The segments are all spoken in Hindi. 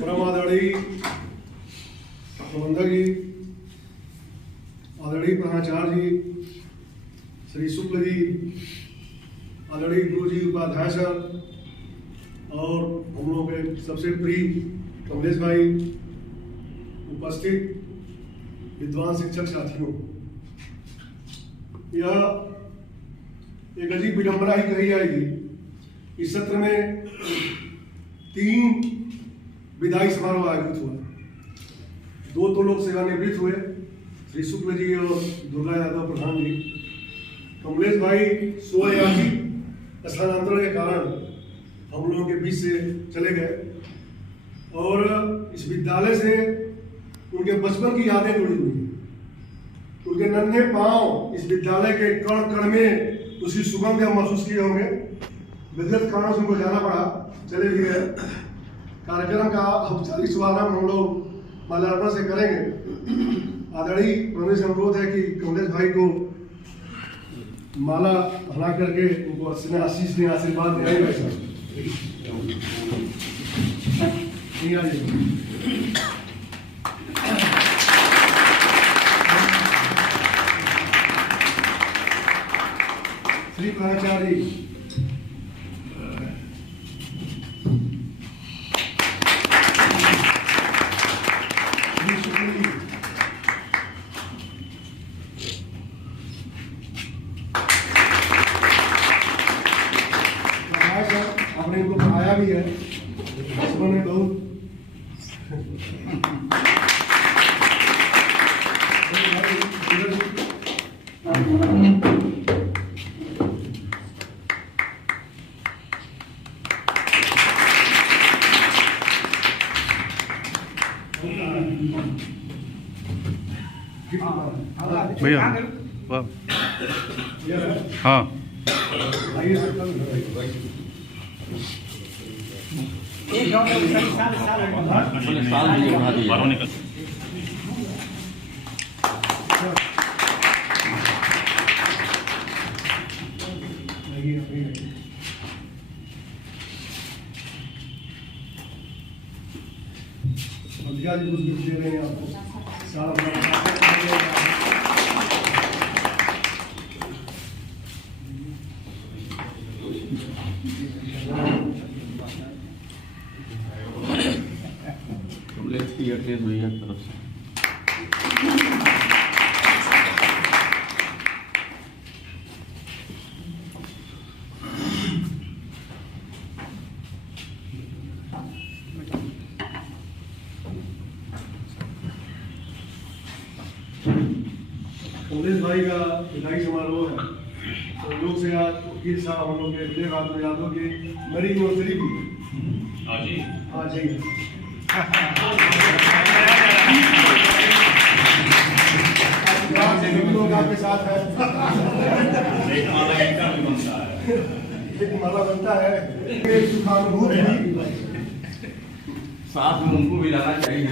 परम आदरणीय प्रबंधक जी, आदरणीय प्रधानाचार्य जी, श्री शुक्ल जी, आदरणीय गुरु जी, उपाध्याय सर और हम लोगों के सबसे प्रिय कमलेश भाई, उपस्थित विद्वान शिक्षक साथियों, यह एक अजीब विडंबना ही कही जाएगी। इस सत्र में 3 विदाई समारोह आयोजित हुआ। 2 तो लोग सेवानिवृत्त हुए, श्री शुक्ल जी और दुर्गा यादव प्रधान जी। कमलेश भाई स्वयाचित स्थानांतरण के कारण हम लोगों के बीच से चले गए और इस विद्यालय से उनके बचपन की यादें जुड़ी हुई हैं। उनके नन्हे पांव इस विद्यालय के कण कण में उसकी सुगंध महसूस किए होंगे। विद्युत कारणों से उनको जाना पड़ा, चले भी गए। कार्यक्रम का औपचारिक शुभारंभ हम लोग माल्यार्पण से करेंगे। आदरणीय प्रवेश से अनुरोध है कि कमलेश भाई को माला पहना करके उनको आशीष दें, आशीर्वाद दें। श्री प्रधानाचार्य जी, आपने इनको पढ़ाया भी है बचपन में बहुत। भैया हाँ जी कुछ गिफ्ट दे रहे हैं आपको। भैया तरफ से कमलेश भाई का विदाई समारोह है। तो लोग से आज वकील साहब हम लोग के विजय यादव की मेरी यूनिवर्सिटी भी हाँ जी लोग आपके साथ है। एक माला बनता है, एक सुखानुभूत भी साथ में उनको भी लाना चाहिए।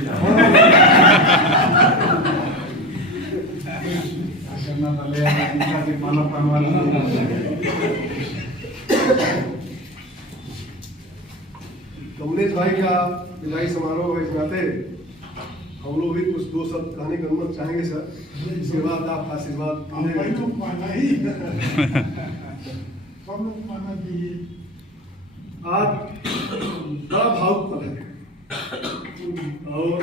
कमलेश भाई का विदाई समारोह है, इस नाते हम लोग भी कुछ 2 शब्द कहने का अनुमति चाहेंगे सर। इसके बाद आप आशीर्वाद आज बड़ा भावुक पल है और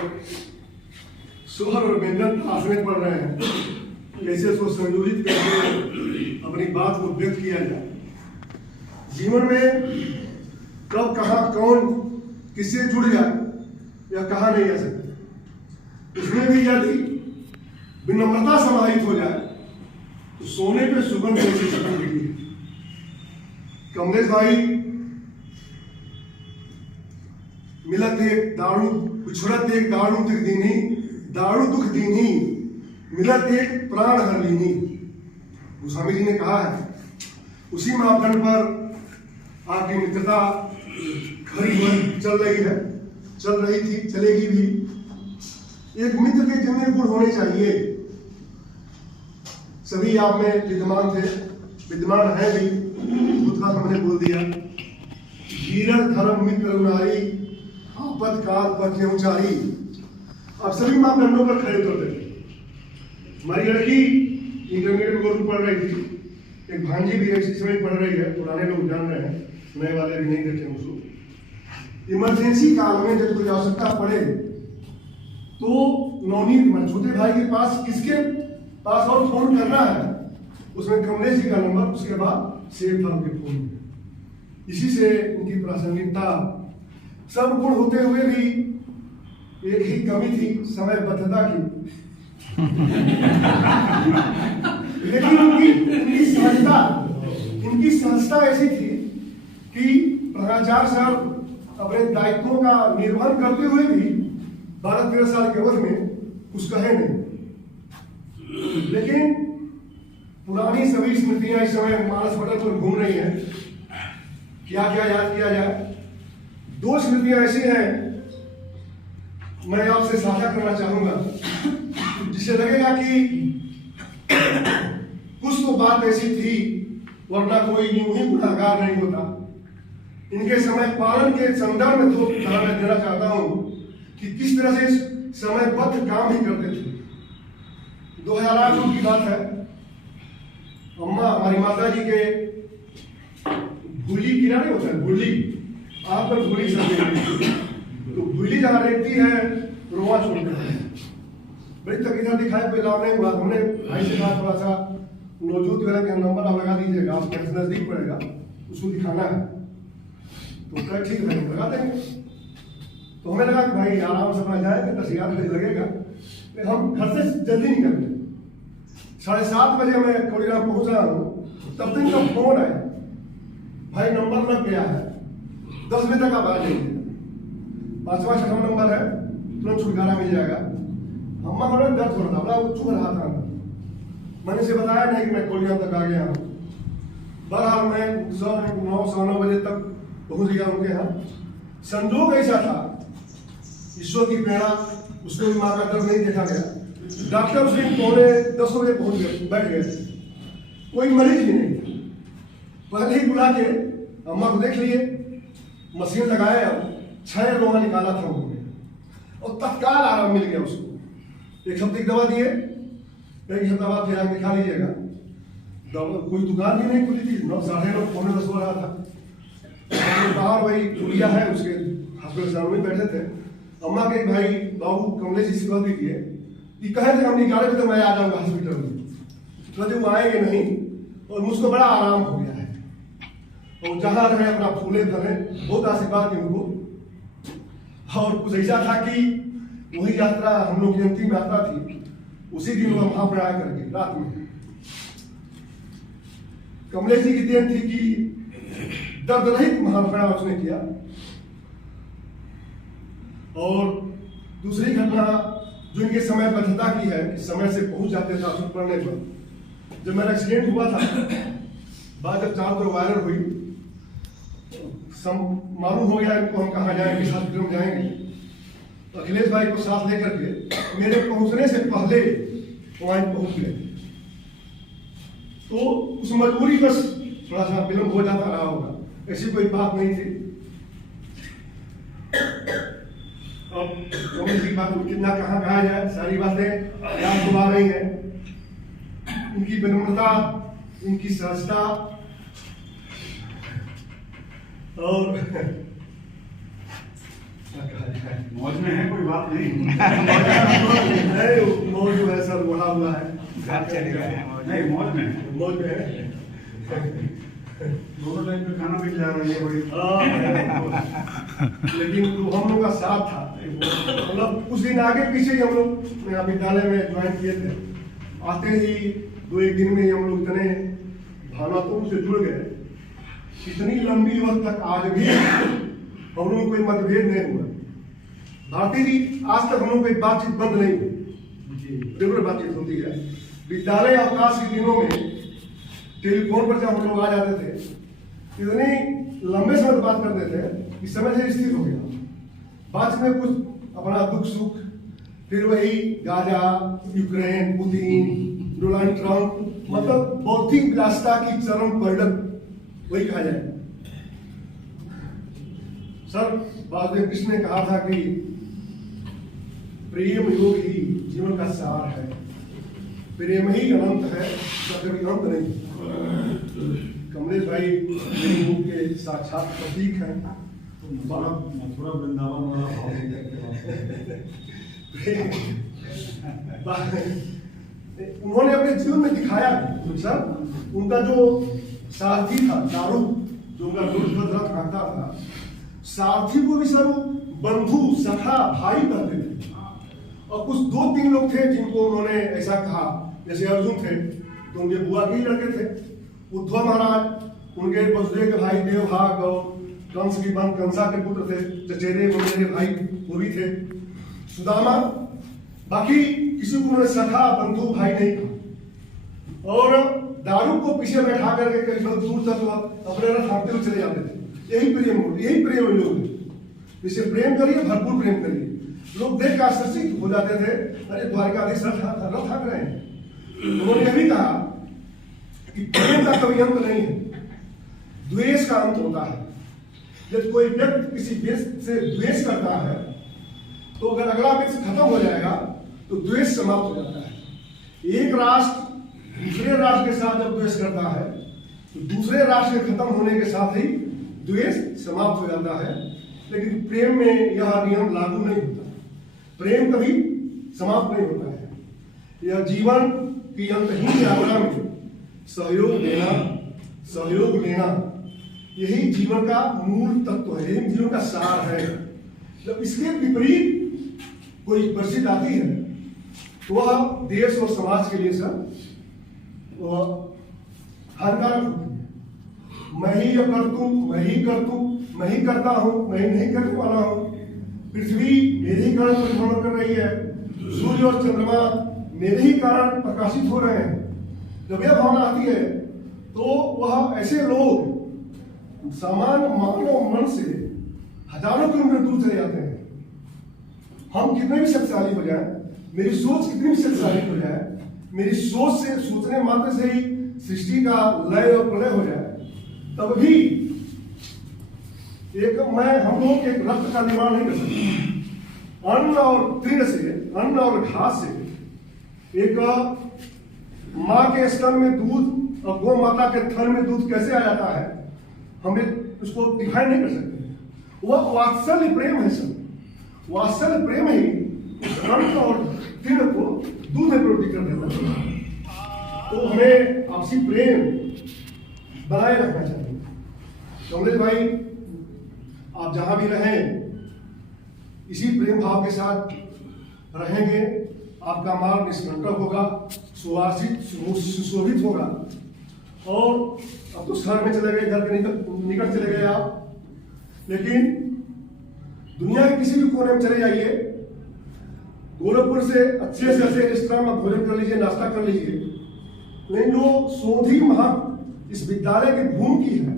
स्वर और व्यंजन आसने पड़ रहे हैं। कैसे उसको संयोजित करके अपनी बात को व्यक्त किया जाए। जीवन में कब कहाँ कौन किससे जुड़ जाए यह कहा नहीं जा सकता। उसमें भी यदि विनम्रता समाहित हो जाए तो सोने पे सुगंध कैसे चमकती है। कमलेश भाई मिलत एक दारू बिछड़त एक दारू दुख दीनी, दारू दुख दीनी मिलत एक प्राण हरलीनी। गोस्वामी जी ने कहा है। उसी मापदंड पर आपकी मित्रता खरी चल रही है, चल रही थी, चलेगी भी। एक मित्र के जितने गुण होने चाहिए सभी आप में विद्यमान थे, विद्यमान है भी। खुद का हमने बोल दिया। वीर धर्म मित्र नारी पद काल पद की ऊंचाई, अब सभी मापदंडों पर खड़े उतरते थे। हमारी लड़की इंटरमीडिएट कोर्स में पढ़ रही थी, एक भांजी भी इस समय पढ़ रही है, पुराने लोग जान रहे हैं, नए वाले भी नहीं देखे उसको। इमरजेंसी काल में जब कोई आवश्यकता पड़े तो नवनीत मन छोटे भाई के पास किसके पास और फोन करना है, उसमें कमलेश जी का नंबर, उसके बाद सेव था उनके फोन में। इसी से उनकी प्रासंगिकता, सब गुण होते हुए भी एक ही कमी थी, समयबद्धता की। लेकिन इनकी सहजता ऐसी थी कि प्राचार्य साहब अपने दायित्वों का निर्वहन करते हुए भी 12-13 साल के अवधि में कुछ कहे नहीं। लेकिन पुरानी सभी स्मृतियां इस समय मानस पटल पर घूम रही हैं, क्या क्या याद किया जाए। 2 स्मृतियां ऐसी हैं मैं आपसे साझा करना चाहूंगा, जिससे लगेगा कि कुछ तो बात ऐसी थी, वरना कोई यूं ही गुनाहगार नहीं होता। इनके समय पालन के संदर्भ में 2 उदाहरण देना चाहता हूं कि किस तरह से समयबद्ध काम ही करते थे। 2008 की बात है, अम्मा हमारी माता जी के भूली किनारे होता है, भूली आप पर भूली सकते, तो भूली जहाँ रहती है रोआ छोड़ता है। बड़ी तकलीफ दिखाई पे लाभ नहीं हुआ, हमने भाई से कहा थोड़ा सा नौजूद वगैरह का नंबर आप लगा दीजिएगा, आपके नजदीक पड़ेगा, उसको दिखाना है। तो क्या ठीक है, लगा देंगे। तो हमें लगा कि भाई आराम से अपना जाएंगे, 10-11 बजे लगेगा, तो हम घर से जल्दी निकलते। 7:30 बजे मैं कोड़ीराम पहुंच रहा हूँ, तब तक का फोन आया, भाई नंबर लग गया है, 10 बजे तक आप आ जाइए, 5वां-6वां नंबर है, तुरंत छुटकारा मिल जाएगा। अम्मा को दर्द हो रहा था, बड़ा चुभ रहा था। मैंने इसे बताया नहीं कि मैं कोड़ीराम तक आ गया हूँ। बहरहाल मैं 9-9:15 बजे तक पहुंच गया उनके यहाँ। संजोग ऐसा था, ईश्वर की प्रेरणा, उसको भी मां का दर्द नहीं देखा गया। डॉक्टर उस दिन 9:10 बजे पहुंच गए, बैठ गए, कोई मरीज ही नहीं। पहले ही बुला के अम्मा को देख लिए, मशीन लगाए, 6 रोगा निकाला था उन्होंने, और तत्काल आराम मिल गया उसको। 1 हफ्ते की दवा दिए, 1 हफ्ता बाद फिर आप दिखा लीजिएगा। कोई दुकान भी नहीं खुली थी, 9-9:30 9:10 हो रहा था। बाहर वही गुड़िया है, उसके हॉस्पिटल सामने बैठे थे। अम्मा के भाई बाबू कमलेश जी से कह दीजिए कि कहे थे हम 11 बजे तक मैं आ जाऊंगा हॉस्पिटल में, कहते वो आएंगे नहीं, और मुझको बड़ा आराम हो गया है। और जहाँ रहे अपना फूले धरे, बहुत आशीर्वाद की उनको। और कुछ ऐसा था कि वही यात्रा हम लोग की अंतिम यात्रा थी, उसी दिन वो महाप्रयाग करके रात में कमलेश जी की देन थी कि दर्द रहित महाप्रयाग उसने किया। और दूसरी घटना जो इनके समयबद्धता की है कि समय से पहुंच जाते थे अवसर पड़ने पर। जब मेरा एक्सीडेंट हुआ था, बात जब चारों तरफ वायरल हुई, मालूम हो गया इनको हम कहाँ जाएंगे, हॉस्पिटल में जाएंगे, तो अखिलेश भाई को साथ लेकर के मेरे पहुंचने से पहले वहां पहुंच गए। तो उस मजबूरी बस थोड़ा सा विलंब हो जाता रहा होगा, ऐसी कोई बात नहीं थी। अब की बात कितना कहाँ कहा जाए, सारी बातें याद तो आ रही है। इनकी विनम्रता, इनकी सहजता, और मौज में है, कोई बात नहीं मौज जो है सर बढ़ा हुआ है, नहीं मौज में है, मौज में है। दोनों टाइम पे खाना मिल जा रहा है बड़ी। लेकिन तो हम लोग का साथ था, मतलब कुछ दिन आगे पीछे ही हम लोग विद्यालय में ज्वाइन किए थे। आते ही 2-1 दिन में ही हम लोग इतने भावनात्मक से जुड़ गए, इतनी लंबी वक्त तक आज भी हम लोगों को कोई मतभेद नहीं हुआ। भारती जी आज तक हम लोग कोई बातचीत बंद नहीं हुई, रेगुलर बातचीत होती है। विद्यालय अवकाश के दिनों में टेलीफोन पर जब हम लोग आ जाते थे, इतनी लंबे समय बात करते थे कि समय से स्थिर हो गया। बाद में कुछ अपना दुख सुख, फिर वही Gaza, Ukraine, Putin, Donald Trump, मतलब बौद्धिक विलासिता की चरम परिणत, वही कहा जाए। सर वासुदेव कृष्ण ने कहा था कि प्रेम योग ही जीवन का सार है, प्रेम ही अनंत है, इसका कभी अंत नहीं। कमलेश भाई प्रेम योग के साक्षात प्रतीक हैं। मथुरा वृंदावन वाला भाव उन्होंने अपने जीवन में दिखाया सर, उनका जो सारथी था दारू, जो उनका रथ हाँकता था, सारथी को भी सर बंधु सखा भाई कहते थे। और कुछ 2-3 लोग थे जिनको उन्होंने ऐसा कहा, जैसे अर्जुन थे तो उनके बुआ के ही लड़के थे, उद्धव महाराज उनके वसुदेव के भाई देवभाग और कंस की बन कंसा के पुत्र थे, चचेरे ममेरे भाई वो भी थे, सुदामा, बाकी किसी को उन्होंने सखा बंधु भाई नहीं कहा। और दारू को पीछे बैठा करके कहीं बहुत दूर तक अपने रथ हाँकते हुए चले जाते थे। यही प्रेम लोग, इसे प्रेम करिए, भरपूर प्रेम करिए। लोग देख कर आश्चर्यचकित हो जाते थे, अरे द्वारिकाधीश रथ हाँक रहे हैं। उन्होंने यह भी कहा कि प्रेम का कभी अंत नहीं है, द्वेष का अंत होता है। जब कोई व्यक्ति किसी व्यक्ति से द्वेष करता है तो अगर अगला व्यक्ति खत्म हो जाएगा तो द्वेष समाप्त हो जाता है। एक राष्ट्र दूसरे राष्ट्र के साथ जब द्वेष करता है तो दूसरे राष्ट्र के खत्म होने के साथ ही द्वेष समाप्त हो जाता है। लेकिन प्रेम में यह नियम लागू नहीं होता, प्रेम कभी समाप्त नहीं होता है। यह जीवन की अंतहीन यात्रा में सहयोग लेना यही जीवन का मूल तत्व है, यही जीवन का सार है। जब इसके विपरीत कोई परिस्थिति आती है तो वह देश और समाज के लिए सर हानिकारक होती है। मैं ही यह करतूं, मैं ही करतूं, मैं ही करता हूं, मैं ही नहीं करने वाला हूं, पृथ्वी मेरे ही कारण परिभ्रमण कर रही है, सूर्य और चंद्रमा मेरे ही कारण प्रकाशित हो रहे हैं। जब यह भावना आती है तो वह ऐसे लोग सामान्य मानव मन से हजारों किलोमीटर दूर चले जाते हैं। हम कितने भी शक्तिशाली हो जाए, मेरी सोच कितनी भी शक्तिशाली हो जाए, मेरी सोच से सोचने मात्र से ही सृष्टि का लय और प्रलय हो जाए, तब भी हम लोग एक रक्त का निर्माण नहीं कर सकते। अन्न और तृण से, अन्न और घास से एक माँ के स्तन में दूध और गौ माता के थन में दूध कैसे आ जाता है, हमें उसको डिफाइन नहीं कर सकते। वह वात्सल्य प्रेम है सर, वात्सल्य प्रेम ही अन्न और तृण को दूध में परिवर्तित कर देता है। तो हमें आपसी प्रेम बनाए रखना चाहिए। कमलेश भाई, आप जहां भी रहें इसी प्रेम भाव के साथ रहेंगे, आपका मार्ग निष्कंटक होगा, सुवासित सुशोभित होगा। और अब तो शहर में चले गए, घर के निकट चले गए आप, लेकिन दुनिया के किसी भी कोने में चले जाइए, गोरखपुर से अच्छे रेस्टोरेंट में भोजन कर लीजिए, नाश्ता कर लीजिए, लेकिन जो सोधी महक इस विद्यालय की भूमि की है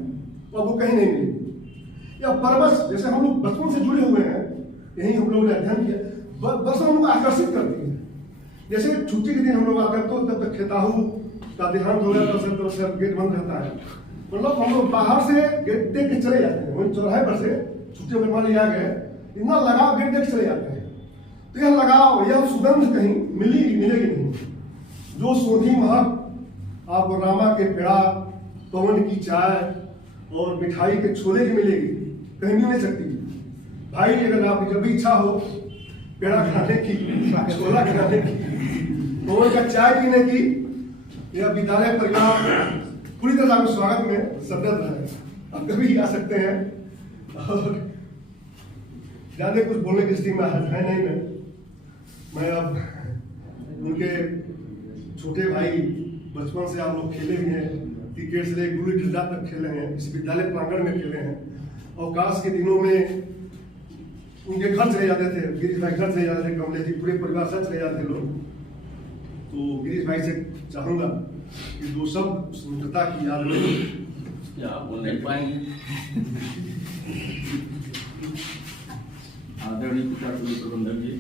वो कहीं नहीं मिली। या परवश, जैसे हम लोग बचपन से जुड़े हुए हैं, यही हम लोगों ने अध्ययन किया, बस हमको आकर्षित करती है। जैसे छुट्टी के दिन हम लोग आकर तो तब तक खेताहू का ध्यान हो गया, तो सर गेट बंद रहता है, मतलब हम लोग बाहर से गेट देख के चले जाते हैं। वही चौराहे पर से छुट्टियों में मान लिया गए, इतना लगाव गेट देख चले जाते हैं। तो यह लगाव, यह सुगंध कहीं मिलेगी नहीं। जो सोधी महक आपको रामा के पेड़ा, पवन की चाय और मिठाई के छोले की मिलेगी, कहीं मिल नहीं सकती। भाई, अगर आपकी जब भी इच्छा हो पेड़ा खाने की, छोला खाने की, पवन का चाय पीने की, यह विद्यालय परिवार पूरी तरह आपके स्वागत में सदर है। आप कभी आ सकते हैं। और ज्यादा कुछ बोलने की स्थिति में है नहीं। मैं अब उनके छोटे भाई, बचपन से आप लोग खेले भी हैं, क्रिकेट से लेकर गुल्ली डंडा तक खेले हैं, इस विद्यालय प्रांगण में खेले हैं। अवकाश के दिनों में उनके घर चले जाते थे, गिरीश भाई घर चले जाते थे, कमलेश जी पूरे परिवार साथ चले जाते थे लोग। तो गिरीश भाई से चाहूंगा कि दो सब सुंदरता की याद में क्या बोल नहीं पाएंगे। आदरणीय पिता प्रबंधक जी,